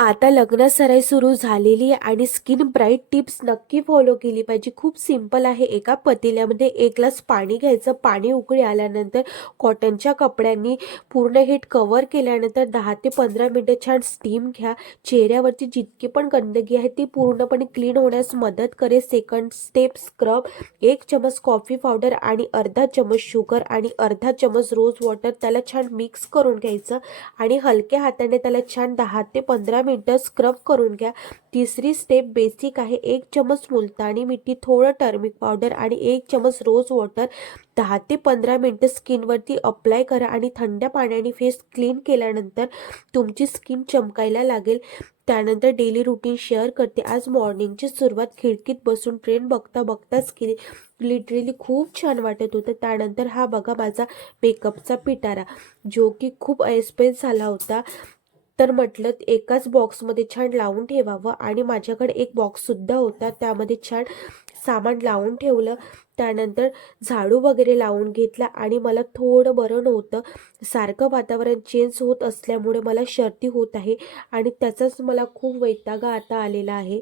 आता लग्न सराई सुरू झालेली आहे आणि स्किन ब्राईट टिप्स नक्की फॉलो केली पाहिजे. खूप सिंपल आहे. एका पतील्यामध्ये 1 ग्लास पाणी घ्यायचं. पाणी उकळी आल्यानंतर कॉटनच्या कपड्यांनी पूर्ण हीट कव्हर केल्यानंतर 10 ते 15 मिनिटं छान स्टीम घ्या. चेहऱ्यावरची जितकी पण गंदगी आहे ती पूर्णपणे क्लीन होण्यास मदत करेल. Second step scrub. 1 चमच कॉफी पावडर आणि अर्धा चमच शुगर आणि अर्धा चमच रोज वॉटर त्याला छान मिक्स करून घ्यायचं आणि हलक्या हाताने त्याला छान 10 ते 15 मिनिटं स्क्रब करून घ्या. तिसरी स्टेप बेसिक आहे. 1 चमच मुलतानी मिठी, थोडं टर्मिक पावडर आणि 1 चमच रोज वॉटर 10 ते 15 मिनिटं स्किनवरती अप्लाय करा आणि थंड पाण्याने फेस क्लीन केल्यानंतर तुमची स्किन चमकायला लागेल. त्यानंतर डेली रुटीन शेअर करते. आज मॉर्निंगची सुरुवात खिडकीत बसून ट्रेन बघता बघताच केली. लिटरली खूप छान वाटत होतं. त्यानंतर हा बघा माझा मेकअपचा पिटारा, जो की खूप एक्सपेन्स झाला होता. तर म्हटलं एकाच बॉक्समध्ये छान लावून ठेवावं आणि माझ्याकडे एक बॉक्ससुद्धा होता. त्यामध्ये छान सामान लावून ठेवलं. त्यानंतर झाडू वगैरे लावून घेतला आणि मला थोडं बरं नव्हतं. सारखं वातावरण चेंज होत असल्यामुळे मला सर्दी होत आहे आणि त्याचाच मला खूप वैताग आता आलेला आहे.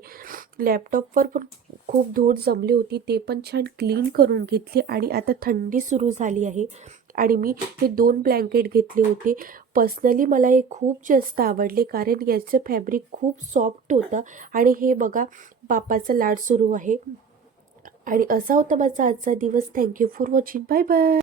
लॅपटॉपवर पण खूप धूळ जमली होती, ते पण छान क्लीन करून घेतली आणि आता थंडी सुरू झाली आहे आणि मी हे 2 ब्लँकेट घेतले होते. पर्सनली मला हे खूप जास्त आवडले कारण याचं फॅब्रिक खूप सॉफ्ट होतं आणि हे बघा बापाचा लाड सुरू आहे. आणि असा होता माझा आजचा दिवस. Thank you for watching. Bye bye.